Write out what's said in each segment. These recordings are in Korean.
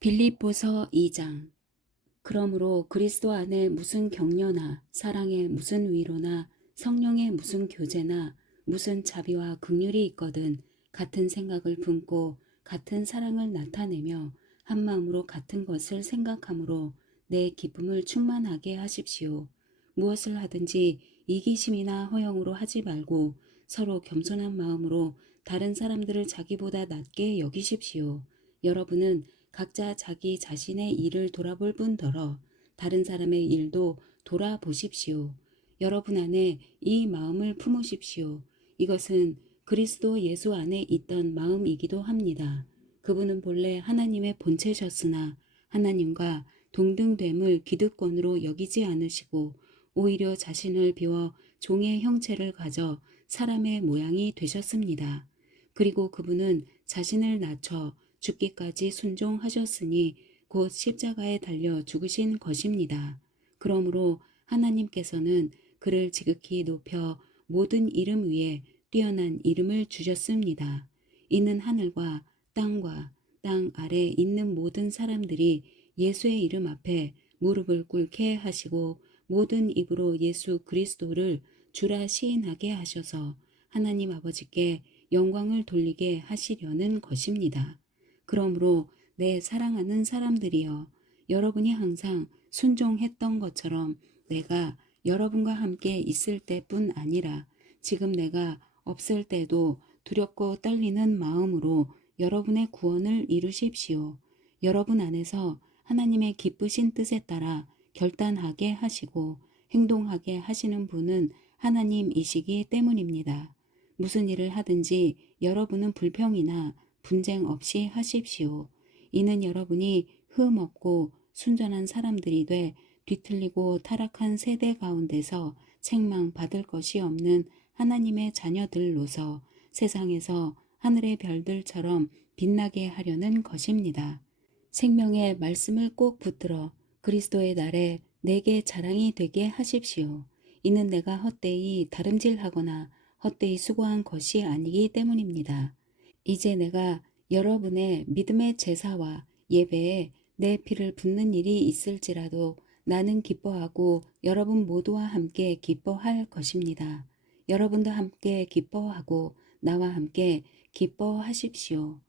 빌립보서 2장. 그러므로 그리스도 안에 무슨 격려나 사랑에 무슨 위로나 성령의 무슨 교제나 무슨 자비와 긍휼이 있거든 같은 생각을 품고 같은 사랑을 나타내며 한 마음으로 같은 것을 생각함으로 내 기쁨을 충만하게 하십시오. 무엇을 하든지 이기심이나 허영으로 하지 말고 서로 겸손한 마음으로 다른 사람들을 자기보다 낮게 여기십시오. 여러분은 각자 자기 자신의 일을 돌아볼 뿐더러 다른 사람의 일도 돌아보십시오. 여러분 안에 이 마음을 품으십시오. 이것은 그리스도 예수 안에 있던 마음이기도 합니다. 그분은 본래 하나님의 본체셨으나 하나님과 동등됨을 기득권으로 여기지 않으시고 오히려 자신을 비워 종의 형체를 가져 사람의 모양이 되셨습니다. 그리고 그분은 자신을 낮춰 죽기까지 순종하셨으니 곧 십자가에 달려 죽으신 것입니다. 그러므로 하나님께서는 그를 지극히 높여 모든 이름 위에 뛰어난 이름을 주셨습니다. 이는 하늘과 땅과 땅 아래 있는 모든 사람들이 예수의 이름 앞에 무릎을 꿇게 하시고 모든 입으로 예수 그리스도를 주라 시인하게 하셔서 하나님 아버지께 영광을 돌리게 하시려는 것입니다. 그러므로 내 사랑하는 사람들이여, 여러분이 항상 순종했던 것처럼 내가 여러분과 함께 있을 때뿐 아니라 지금 내가 없을 때도 두렵고 떨리는 마음으로 여러분의 구원을 이루십시오. 여러분 안에서 하나님의 기쁘신 뜻에 따라 결단하게 하시고 행동하게 하시는 분은 하나님이시기 때문입니다. 무슨 일을 하든지 여러분은 불평이나 분쟁 없이 하십시오. 이는 여러분이 흠 없고 순전한 사람들이 돼 뒤틀리고 타락한 세대 가운데서 책망받을 것이 없는 하나님의 자녀들로서 세상에서 하늘의 별들처럼 빛나게 하려는 것입니다. 생명의 말씀을 꼭 붙들어 그리스도의 날에 내게 자랑이 되게 하십시오. 이는 내가 헛되이 다름질하거나 헛되이 수고한 것이 아니기 때문입니다. 이제 내가 여러분의 믿음의 제사와 예배에 내 피를 붓는 일이 있을지라도 나는 기뻐하고 여러분 모두와 함께 기뻐할 것입니다. 여러분도 함께 기뻐하고 나와 함께 기뻐하십시오.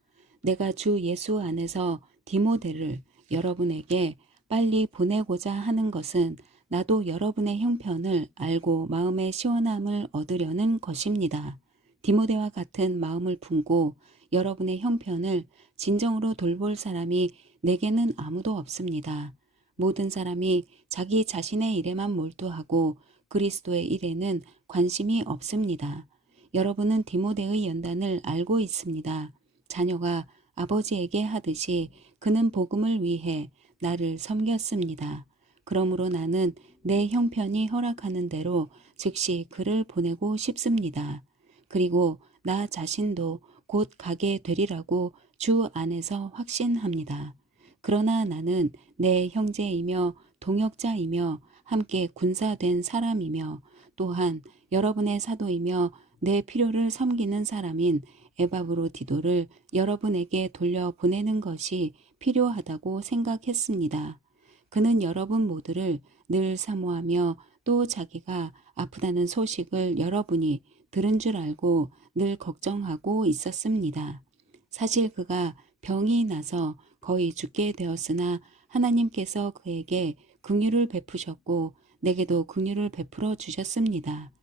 내가 주 예수 안에서 디모데를 여러분에게 빨리 보내고자 하는 것은 나도 여러분의 형편을 알고 마음의 시원함을 얻으려는 것입니다. 디모데와 같은 마음을 품고 여러분의 형편을 진정으로 돌볼 사람이 내게는 아무도 없습니다. 모든 사람이 자기 자신의 일에만 몰두하고 그리스도의 일에는 관심이 없습니다. 여러분은 디모데의 연단을 알고 있습니다. 자녀가 아버지에게 하듯이 그는 복음을 위해 나를 섬겼습니다. 그러므로 나는 내 형편이 허락하는 대로 즉시 그를 보내고 싶습니다. 그리고 나 자신도 곧 가게 되리라고 주 안에서 확신합니다. 그러나 나는 내 형제이며 동역자이며 함께 군사된 사람이며 또한 여러분의 사도이며 내 필요를 섬기는 사람인 에바브로디도를 여러분에게 돌려보내는 것이 필요하다고 생각했습니다. 그는 여러분 모두를 늘 사모하며 또 자기가 아프다는 소식을 여러분이 들은 줄 알고 늘 걱정하고 있었습니다. 사실 그가 병이 나서 거의 죽게 되었으나 하나님께서 그에게 긍휼을 베푸셨고 내게도 긍휼을 베풀어 주셨습니다.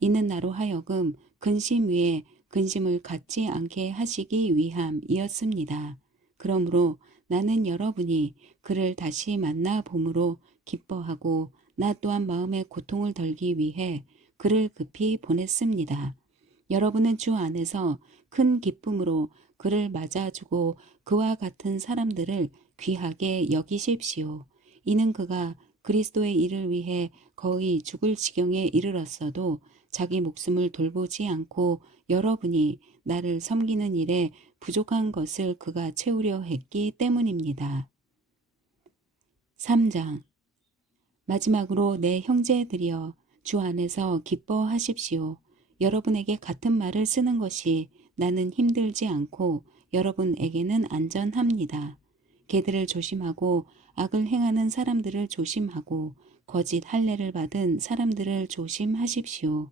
이는 나로 하여금 근심 위에 근심을 갖지 않게 하시기 위함이었습니다. 그러므로 나는 여러분이 그를 다시 만나 봄으로 기뻐하고 나 또한 마음의 고통을 덜기 위해 그를 급히 보냈습니다. 여러분은 주 안에서 큰 기쁨으로 그를 맞아주고 그와 같은 사람들을 귀하게 여기십시오. 이는 그가 그리스도의 일을 위해 거의 죽을 지경에 이르렀어도 자기 목숨을 돌보지 않고 여러분이 나를 섬기는 일에 부족한 것을 그가 채우려 했기 때문입니다. 3장. 마지막으로 내 형제들이여 주 안에서 기뻐하십시오. 여러분에게 같은 말을 쓰는 것이 나는 힘들지 않고 여러분에게는 안전합니다. 개들을 조심하고 악을 행하는 사람들을 조심하고 거짓 할례를 받은 사람들을 조심하십시오.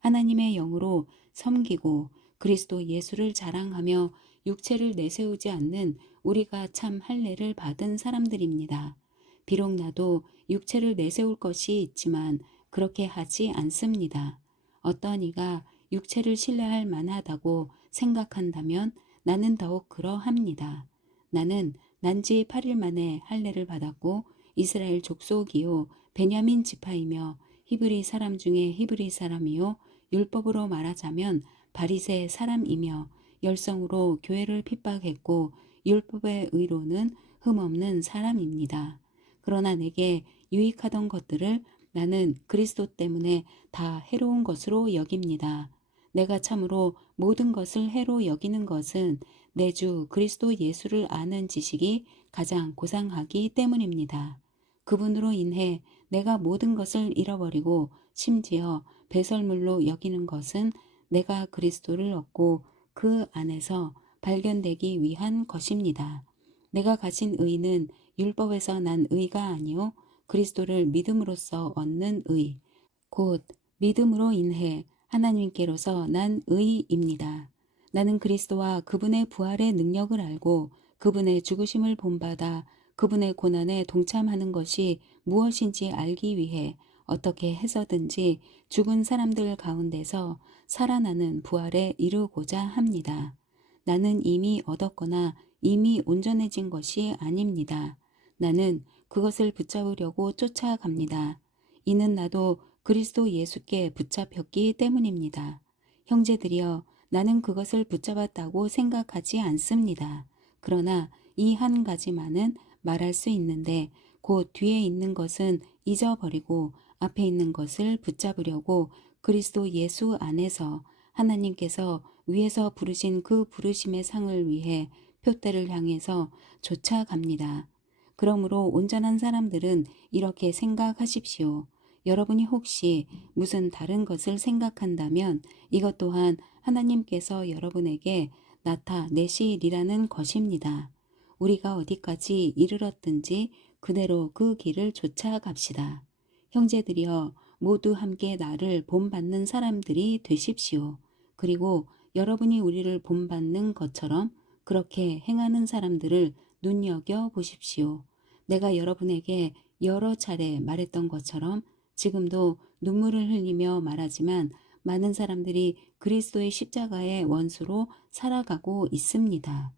하나님의 영으로 섬기고 그리스도 예수를 자랑하며 육체를 내세우지 않는 우리가 참 할례를 받은 사람들입니다. 비록 나도 육체를 내세울 것이 있지만 그렇게 하지 않습니다. 어떤 이가 육체를 신뢰할 만하다고 생각한다면 나는 더욱 그러합니다. 나는 난지 8일 만에 할례를 받았고 이스라엘 족속이요 베냐민 지파이며 히브리 사람 중에 히브리 사람이요 율법으로 말하자면 바리새 사람이며 열성으로 교회를 핍박했고 율법의 의로는 흠없는 사람입니다. 그러나 내게 유익하던 것들을 나는 그리스도 때문에 다 해로운 것으로 여깁니다. 내가 참으로 모든 것을 해로 여기는 것은 내 주 그리스도 예수를 아는 지식이 가장 고상하기 때문입니다. 그분으로 인해 내가 모든 것을 잃어버리고 심지어 배설물로 여기는 것은 내가 그리스도를 얻고 그 안에서 발견되기 위한 것입니다. 내가 가진 의는 율법에서 난 의가 아니요 그리스도를 믿음으로써 얻는 의, 곧 믿음으로 인해 하나님께로서 난 의입니다. 나는 그리스도와 그분의 부활의 능력을 알고 그분의 죽으심을 본받아 그분의 고난에 동참하는 것이 무엇인지 알기 위해 어떻게 해서든지 죽은 사람들 가운데서 살아나는 부활에 이르고자 합니다. 나는 이미 얻었거나 이미 온전해진 것이 아닙니다. 나는 그것을 붙잡으려고 쫓아갑니다. 이는 나도 그리스도 예수께 붙잡혔기 때문입니다. 형제들이여, 나는 그것을 붙잡았다고 생각하지 않습니다. 그러나 이 한 가지만은 말할 수 있는데 곧 뒤에 있는 것은 잊어버리고 앞에 있는 것을 붙잡으려고 그리스도 예수 안에서 하나님께서 위에서 부르신 그 부르심의 상을 위해 표대를 향해서 쫓아갑니다. 그러므로 온전한 사람들은 이렇게 생각하십시오. 여러분이 혹시 무슨 다른 것을 생각한다면 이것 또한 하나님께서 여러분에게 나타내시리라는 것입니다. 우리가 어디까지 이르렀든지 그대로 그 길을 쫓아갑시다. 형제들이여, 모두 함께 나를 본받는 사람들이 되십시오. 그리고 여러분이 우리를 본받는 것처럼 그렇게 행하는 사람들을 눈여겨 보십시오. 내가 여러분에게 여러 차례 말했던 것처럼 지금도 눈물을 흘리며 말하지만 많은 사람들이 그리스도의 십자가의 원수로 살아가고 있습니다.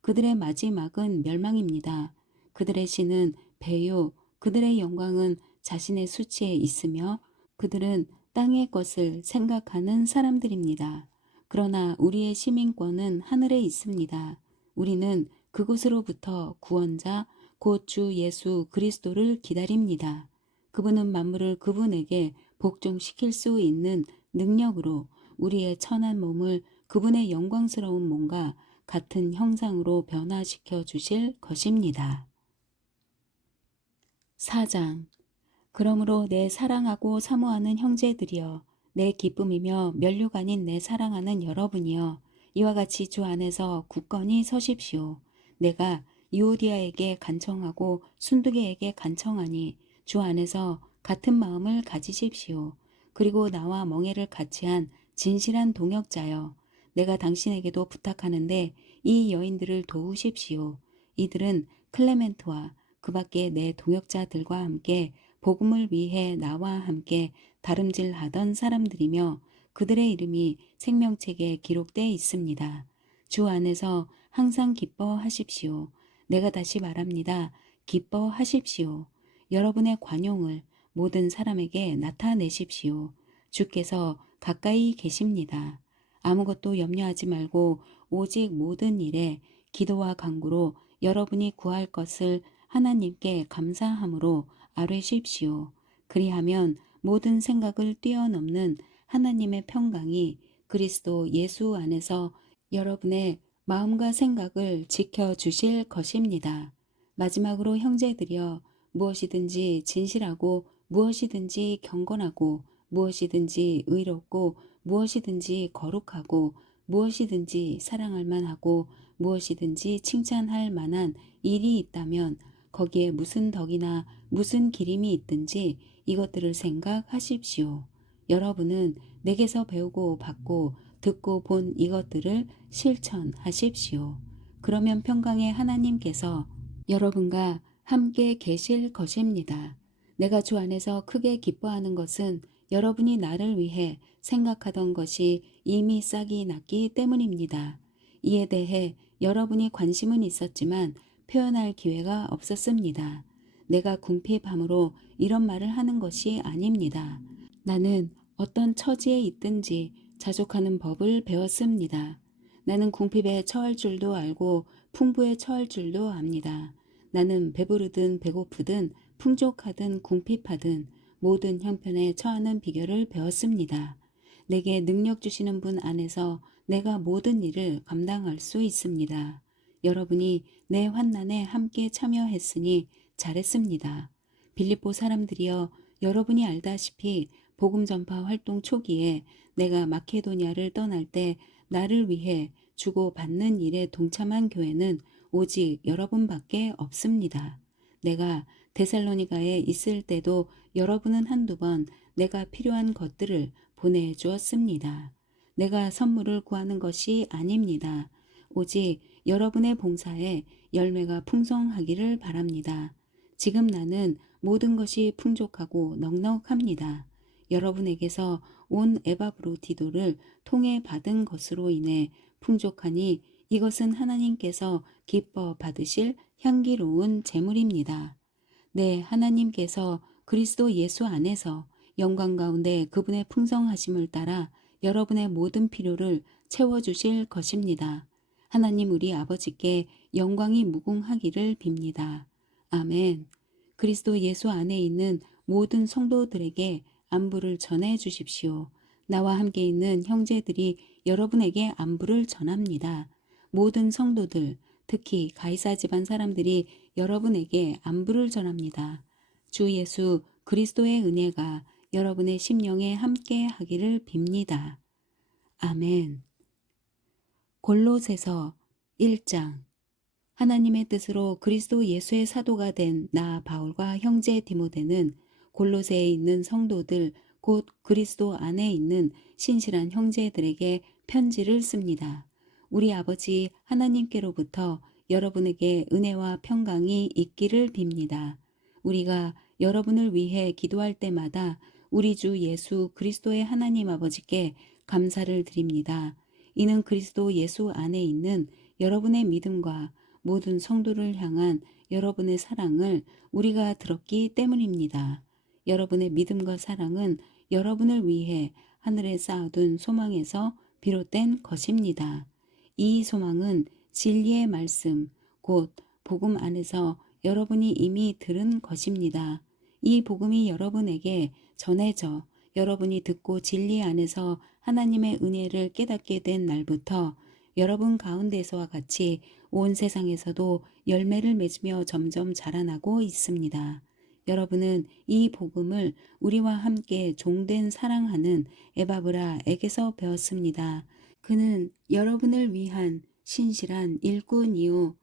그들의 마지막은 멸망입니다. 그들의 신은 배요, 그들의 영광은 자신의 수치에 있으며 그들은 땅의 것을 생각하는 사람들입니다. 그러나 우리의 시민권은 하늘에 있습니다. 우리는 그곳으로부터 구원자 곧 주 예수 그리스도를 기다립니다. 그분은 만물을 그분에게 복종시킬 수 있는 능력으로 우리의 천한 몸을 그분의 영광스러운 몸과 같은 형상으로 변화시켜 주실 것입니다. 4장. 그러므로 내 사랑하고 사모하는 형제들이여, 내 기쁨이며 면류가 아닌 내 사랑하는 여러분이여, 이와 같이 주 안에서 굳건히 서십시오. 내가 유오디아에게 간청하고 순두개에게 간청하니 주 안에서 같은 마음을 가지십시오. 그리고 나와 멍에를 같이 한 진실한 동역자여, 내가 당신에게도 부탁하는데 이 여인들을 도우십시오. 이들은 클레멘트와 그 밖에 내 동역자들과 함께 복음을 위해 나와 함께 다름질하던 사람들이며 그들의 이름이 생명책에 기록되어 있습니다. 주 안에서 항상 기뻐하십시오. 내가 다시 말합니다. 기뻐하십시오. 여러분의 관용을 모든 사람에게 나타내십시오. 주께서 가까이 계십니다. 아무것도 염려하지 말고 오직 모든 일에 기도와 간구로 여러분이 구할 것을 하나님께 감사함으로 아뢰십시오. 그리하면 모든 생각을 뛰어넘는 하나님의 평강이 그리스도 예수 안에서 여러분의 마음과 생각을 지켜주실 것입니다. 마지막으로 형제들이여, 무엇이든지 진실하고 무엇이든지 경건하고 무엇이든지 의롭고 무엇이든지 거룩하고 무엇이든지 사랑할 만하고 무엇이든지 칭찬할 만한 일이 있다면 거기에 무슨 덕이나 무슨 기림이 있든지 이것들을 생각하십시오. 여러분은 내게서 배우고 받고 듣고 본 이것들을 실천하십시오. 그러면 평강의 하나님께서 여러분과 함께 계실 것입니다. 내가 주 안에서 크게 기뻐하는 것은 여러분이 나를 위해 생각하던 것이 이미 싹이 났기 때문입니다. 이에 대해 여러분이 관심은 있었지만 표현할 기회가 없었습니다. 내가 궁핍함으로 이런 말을 하는 것이 아닙니다. 나는 어떤 처지에 있든지 자족하는 법을 배웠습니다. 나는 궁핍에 처할 줄도 알고 풍부에 처할 줄도 압니다. 나는 배부르든 배고프든 풍족하든 궁핍하든 모든 형편에 처하는 비결을 배웠습니다. 내게 능력 주시는 분 안에서 내가 모든 일을 감당할 수 있습니다. 여러분이 내 환난에 함께 참여했으니 잘했습니다. 빌립보 사람들이여, 여러분이 알다시피 복음 전파 활동 초기에 내가 마케도니아를 떠날 때 나를 위해 주고 받는 일에 동참한 교회는 오직 여러분밖에 없습니다. 내가 데살로니가에 있을 때도 여러분은 한두 번 내가 필요한 것들을 보내주었습니다. 내가 선물을 구하는 것이 아닙니다. 오직 여러분의 봉사에 열매가 풍성하기를 바랍니다. 지금 나는 모든 것이 풍족하고 넉넉합니다. 여러분에게서 온 에바브로디도를 통해 받은 것으로 인해 풍족하니 이것은 하나님께서 기뻐 받으실 향기로운 제물입니다. 네, 하나님께서 그리스도 예수 안에서 영광 가운데 그분의 풍성하심을 따라 여러분의 모든 필요를 채워주실 것입니다. 하나님 우리 아버지께 영광이 무궁하기를 빕니다. 아멘. 그리스도 예수 안에 있는 모든 성도들에게 안부를 전해 주십시오. 나와 함께 있는 형제들이 여러분에게 안부를 전합니다. 모든 성도들, 특히 가이사 집안 사람들이 여러분에게 안부를 전합니다. 주 예수 그리스도의 은혜가 여러분의 심령에 함께 하기를 빕니다. 아멘. 골로새서 1장. 하나님의 뜻으로 그리스도 예수의 사도가 된 나 바울과 형제 디모데는 골로새에 있는 성도들 곧 그리스도 안에 있는 신실한 형제들에게 편지를 씁니다. 우리 아버지 하나님께로부터 여러분에게 은혜와 평강이 있기를 빕니다. 우리가 여러분을 위해 기도할 때마다 우리 주 예수 그리스도의 하나님 아버지께 감사를 드립니다. 이는 그리스도 예수 안에 있는 여러분의 믿음과 모든 성도를 향한 여러분의 사랑을 우리가 들었기 때문입니다. 여러분의 믿음과 사랑은 여러분을 위해 하늘에 쌓아둔 소망에서 비롯된 것입니다. 이 소망은 진리의 말씀, 곧 복음 안에서 여러분이 이미 들은 것입니다. 이 복음이 여러분에게 전해져 여러분이 듣고 진리 안에서 하나님의 은혜를 깨닫게 된 날부터 여러분 가운데서와 같이 온 세상에서도 열매를 맺으며 점점 자라나고 있습니다. 여러분은 이 복음을 우리와 함께 종된 사랑하는 에바브라에게서 배웠습니다. 그는 여러분을 위한 신실한 일꾼이요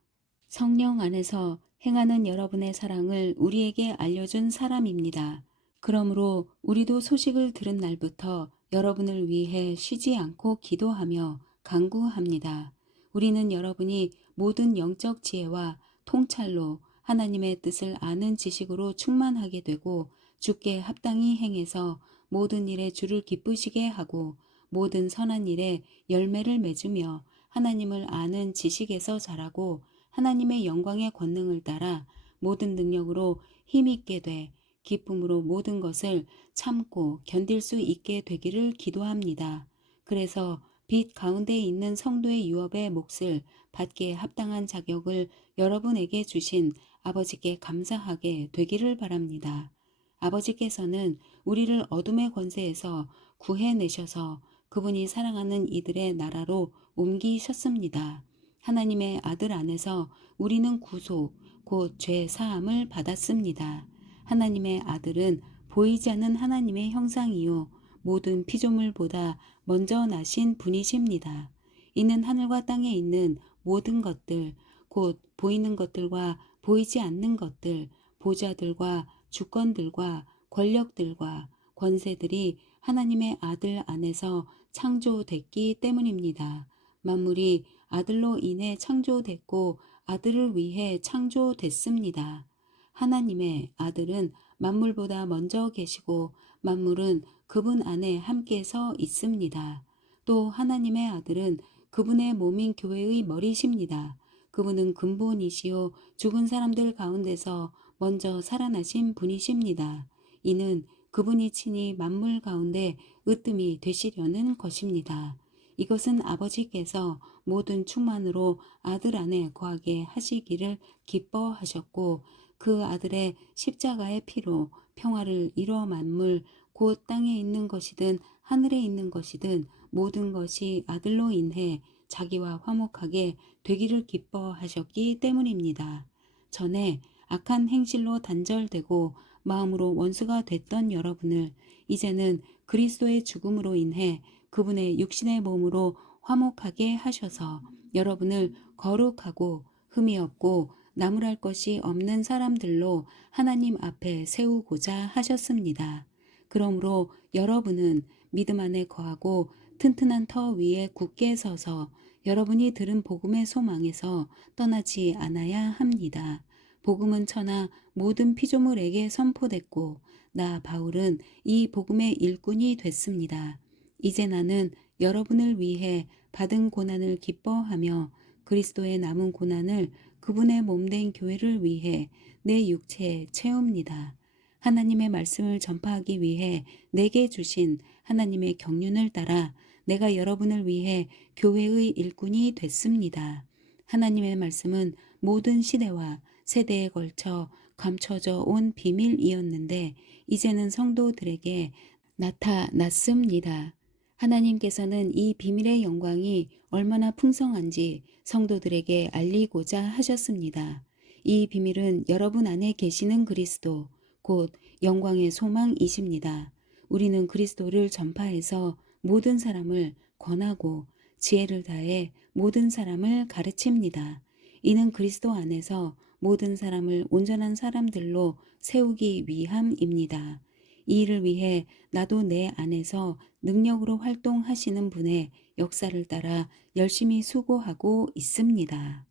성령 안에서 행하는 여러분의 사랑을 우리에게 알려준 사람입니다. 그러므로 우리도 소식을 들은 날부터 여러분을 위해 쉬지 않고 기도하며 간구합니다. 우리는 여러분이 모든 영적 지혜와 통찰로 하나님의 뜻을 아는 지식으로 충만하게 되고 주께 합당히 행해서 모든 일에 주를 기쁘시게 하고 모든 선한 일에 열매를 맺으며 하나님을 아는 지식에서 자라고 하나님의 영광의 권능을 따라 모든 능력으로 힘있게 돼 기쁨으로 모든 것을 참고 견딜 수 있게 되기를 기도합니다. 그래서 빛 가운데 있는 성도의 유업의 몫을 받기에 합당한 자격을 여러분에게 주신 아버지께 감사하게 되기를 바랍니다. 아버지께서는 우리를 어둠의 권세에서 구해내셔서 그분이 사랑하는 이들의 나라로 옮기셨습니다. 하나님의 아들 안에서 우리는 구속, 곧 죄 사함을 받았습니다. 하나님의 아들은 보이지 않는 하나님의 형상이요 모든 피조물보다 먼저 나신 분이십니다. 이는 하늘과 땅에 있는 모든 것들, 곧 보이는 것들과 보이지 않는 것들, 보좌들과 주권들과 권력들과 권세들이 하나님의 아들 안에서 창조됐기 때문입니다. 만물이 아들로 인해 창조됐고 아들을 위해 창조됐습니다. 하나님의 아들은 만물보다 먼저 계시고 만물은 그분 안에 함께 서 있습니다. 또 하나님의 아들은 그분의 몸인 교회의 머리십니다. 그분은 근본이시요 죽은 사람들 가운데서 먼저 살아나신 분이십니다. 이는 그분이 친히 만물 가운데 으뜸이 되시려는 것입니다. 이것은 아버지께서 모든 충만으로 아들 안에 거하게 하시기를 기뻐하셨고 그 아들의 십자가의 피로 평화를 이루어 만물 곧 땅에 있는 것이든 하늘에 있는 것이든 모든 것이 아들로 인해 자기와 화목하게 되기를 기뻐하셨기 때문입니다. 전에 악한 행실로 단절되고 마음으로 원수가 됐던 여러분을 이제는 그리스도의 죽음으로 인해 그분의 육신의 몸으로 화목하게 하셔서 여러분을 거룩하고 흠이 없고 나무랄 것이 없는 사람들로 하나님 앞에 세우고자 하셨습니다. 그러므로 여러분은 믿음 안에 거하고 튼튼한 터 위에 굳게 서서 여러분이 들은 복음의 소망에서 떠나지 않아야 합니다. 복음은 천하 모든 피조물에게 선포됐고 나 바울은 이 복음의 일꾼이 됐습니다. 이제 나는 여러분을 위해 받은 고난을 기뻐하며 그리스도의 남은 고난을 그분의 몸된 교회를 위해 내 육체에 채웁니다. 하나님의 말씀을 전파하기 위해 내게 주신 하나님의 경륜을 따라 내가 여러분을 위해 교회의 일꾼이 됐습니다. 하나님의 말씀은 모든 시대와 세대에 걸쳐 감춰져 온 비밀이었는데 이제는 성도들에게 나타났습니다. 하나님께서는 이 비밀의 영광이 얼마나 풍성한지 성도들에게 알리고자 하셨습니다. 이 비밀은 여러분 안에 계시는 그리스도, 곧 영광의 소망이십니다. 우리는 그리스도를 전파해서 모든 사람을 권하고 지혜를 다해 모든 사람을 가르칩니다. 이는 그리스도 안에서 모든 사람을 온전한 사람들로 세우기 위함입니다. 이 일을 위해 나도 내 안에서 능력으로 활동하시는 분의 역사를 따라 열심히 수고하고 있습니다.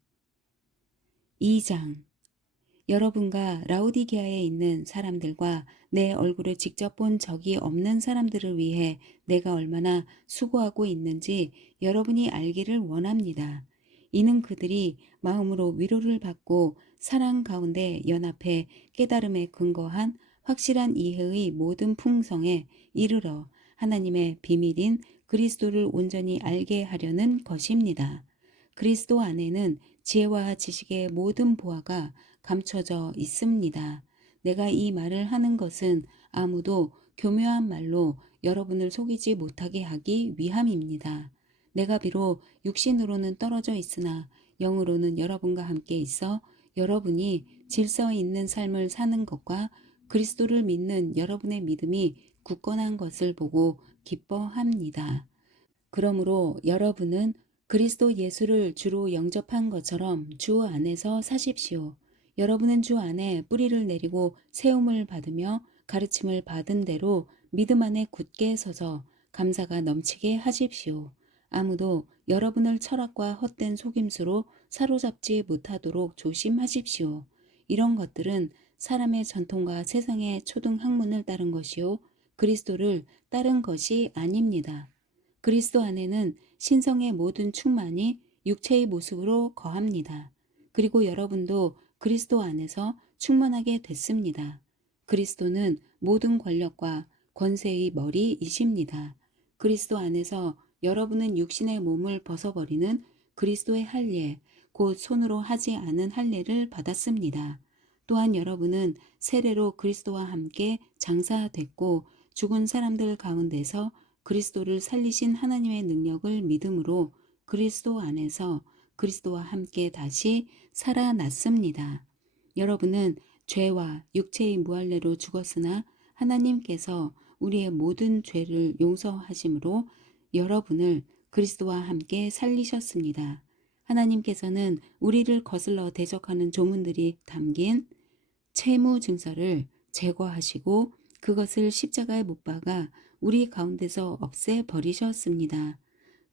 2장 여러분과 라우디게아에 있는 사람들과 내 얼굴을 직접 본 적이 없는 사람들을 위해 내가 얼마나 수고하고 있는지 여러분이 알기를 원합니다. 이는 그들이 마음으로 위로를 받고 사랑 가운데 연합해 깨달음에 근거한 확실한 이해의 모든 풍성에 이르러 하나님의 비밀인 그리스도를 온전히 알게 하려는 것입니다. 그리스도 안에는 지혜와 지식의 모든 보화가 감춰져 있습니다. 내가 이 말을 하는 것은 아무도 교묘한 말로 여러분을 속이지 못하게 하기 위함입니다. 내가 비록 육신으로는 떨어져 있으나 영으로는 여러분과 함께 있어 여러분이 질서 있는 삶을 사는 것과 그리스도를 믿는 여러분의 믿음이 굳건한 것을 보고 기뻐합니다. 그러므로 여러분은 그리스도 예수를 주로 영접한 것처럼 주 안에서 사십시오. 여러분은 주 안에 뿌리를 내리고 세움을 받으며 가르침을 받은 대로 믿음 안에 굳게 서서 감사가 넘치게 하십시오. 아무도 여러분을 철학과 헛된 속임수로 사로잡지 못하도록 조심하십시오. 이런 것들은 사람의 전통과 세상의 초등 학문을 따른 것이요 그리스도를 따른 것이 아닙니다. 그리스도 안에는 신성의 모든 충만이 육체의 모습으로 거합니다. 그리고 여러분도 그리스도 안에서 충만하게 됐습니다. 그리스도는 모든 권력과 권세의 머리이십니다. 그리스도 안에서 여러분은 육신의 몸을 벗어버리는 그리스도의 할례, 곧 손으로 하지 않은 할례를 받았습니다. 또한 여러분은 세례로 그리스도와 함께 장사됐고 죽은 사람들 가운데서 그리스도를 살리신 하나님의 능력을 믿음으로 그리스도 안에서 그리스도와 함께 다시 살아났습니다. 여러분은 죄와 육체의 무할례로 죽었으나 하나님께서 우리의 모든 죄를 용서하심으로 여러분을 그리스도와 함께 살리셨습니다. 하나님께서는 우리를 거슬러 대적하는 조문들이 담긴 채무 증서를 제거하시고 그것을 십자가에 못 박아 우리 가운데서 없애 버리셨습니다.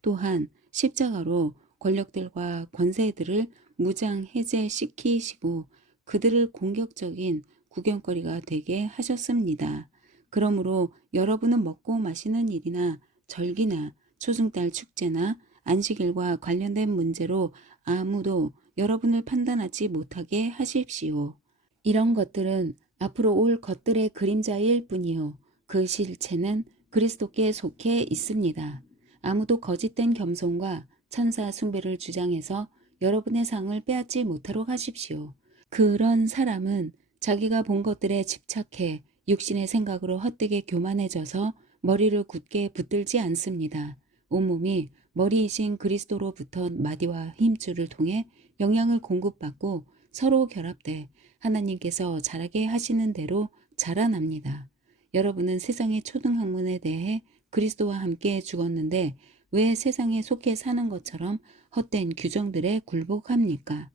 또한 십자가로 권력들과 권세들을 무장 해제시키시고 그들을 공격적인 구경거리가 되게 하셨습니다. 그러므로 여러분은 먹고 마시는 일이나 절기나 초승달 축제나 안식일과 관련된 문제로 아무도 여러분을 판단하지 못하게 하십시오. 이런 것들은 앞으로 올 것들의 그림자일 뿐이요. 그 실체는 그리스도께 속해 있습니다. 아무도 거짓된 겸손과 천사 숭배를 주장해서 여러분의 상을 빼앗지 못하도록 하십시오. 그런 사람은 자기가 본 것들에 집착해 육신의 생각으로 헛되게 교만해져서 머리를 굳게 붙들지 않습니다. 온몸이 머리이신 그리스도로부터 마디와 힘줄을 통해 영향을 공급받고 서로 결합돼 하나님께서 자라게 하시는 대로 자라납니다. 여러분은 세상의 초등학문에 대해 그리스도와 함께 죽었는데 왜 세상에 속해 사는 것처럼 헛된 규정들에 굴복합니까?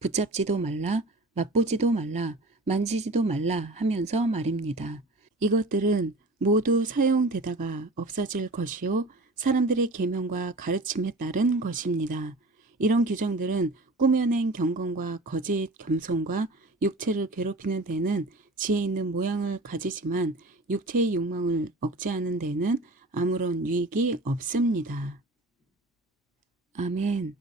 붙잡지도 말라, 맛보지도 말라, 만지지도 말라 하면서 말입니다. 이것들은 모두 사용되다가 없어질 것이요 사람들의 계명과 가르침에 따른 것입니다. 이런 규정들은 꾸며낸 경건과 거짓 겸손과 육체를 괴롭히는 데는 지혜 있는 모양을 가지지만 육체의 욕망을 억제하는 데는 아무런 유익이 없습니다. 아멘.